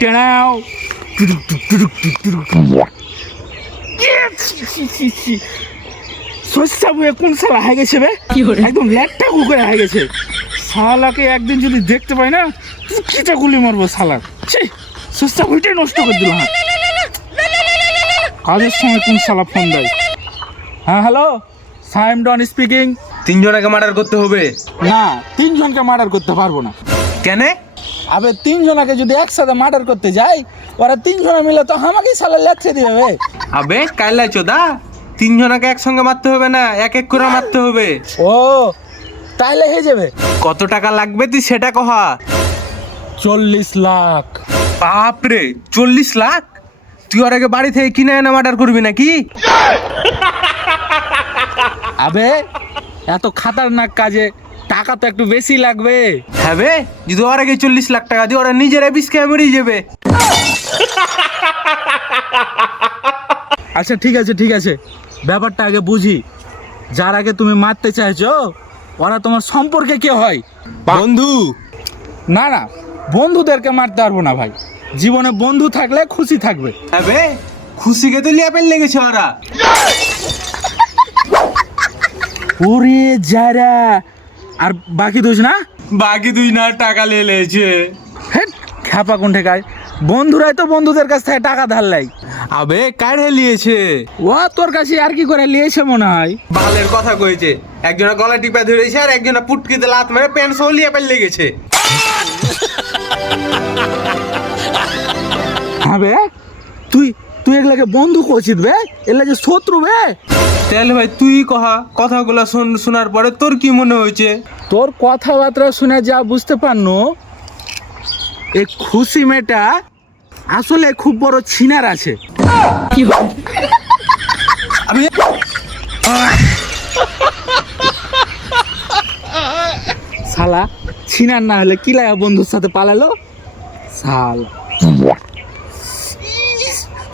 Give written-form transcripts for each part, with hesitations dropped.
টেনাও সস্তা বয়ে কোন শালা হয়ে গেছে বে, একদম ল্যাটটা কুকুরে হয়ে গেছে। শালাকে একদিন যদি দেখতে পাই না, কিটা গুলি মারবো শালা। সস্তা বইটাই নষ্ট করে দিল। কাজের সময় কোন শালা ফোন দেয়? হ্যাঁ হ্যালো, সাইম ডন স্পিকিং। তিনজনকে মার্ডার করতে হবে। না, তিনজনকে মার্ডার করতে পারবো না। কেন? আবে তিনজনকে যদি একসাথে মার্ডার করতে যাই, ওরা তিনজনে মিলে তো আমাকেই শালা লেটকে দিবে। আবে কাইলাই চোদা, তিনজনকে একসঙ্গে মারতে হবে না, এক এক করে মারতে হবে। ও তাইলে হয়ে যাবে। কত টাকা লাগবে তুই সেটা কহা। 40 লাখ। বাপরে 40 লাখ? তুই ওর আগে বাড়ি থেকে কিনে এনে মার্ডার করবি নাকি? আবে এত খাতারনাক কাজে টাকা তো একটু বেশি লাগবে। হ্যাঁ বে, যদি ওর আগে 40 লাখ টাকা দিয়ে ওরা নিজেরা বিষ খেয়ে মরেই যাবে। আচ্ছা ঠিক আছে ঠিক আছে, ব্যাপারটা আগে বুঝি। যার আগে তুমি মারতে চাইছো ওরা তোমার সম্পর্কে কে হয়? বন্ধু। না না, বন্ধুদেরকে মারতে পারবো না ভাই। জীবনে বন্ধু থাকলে খুশি থাকবে। হ্যাঁ বে, খুশিকে তো লিয়া পেল লেগেছে ওরা। ওরে যারা, আর বাকি দোষ না? বাকি 2 না টাকা লেছে। হ্যাঁ খ্যাপা কোন ঠেকায়, বন্ধুরাই তো বন্ধুদের কাছ থেকে টাকা ধার লাই। আবে কাড়ে লিয়েছে। ও তোর কাছে আর কি করে লিয়েছে মনে হয়। বালের কথা কইছে, একজনা গলা টিপা ধরেছে আর একজনা পুটকিতে লাত মেরে প্যান্ট সহ লিয়া পেল লেগেছে। হ্যাঁ বে, তুই তুই এগুলাকে বন্ধু করছিস বে, এগুলাকে শত্রু বে। তাহলে ভাই তুই কহা, কথাগুলো শোনার পরে তোর কি মনে হয়েছে? তোর কথাবার্তা শুনে যা বুঝতে পারনো, এই খুশি মেয়েটা আসলে খুব বড় ছিনার আছে। আমি শালা ছিনার না হলে কি লাগা বন্ধুর সাথে পালালো শালা।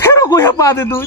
ফেরো কইয়া পা দে তুই।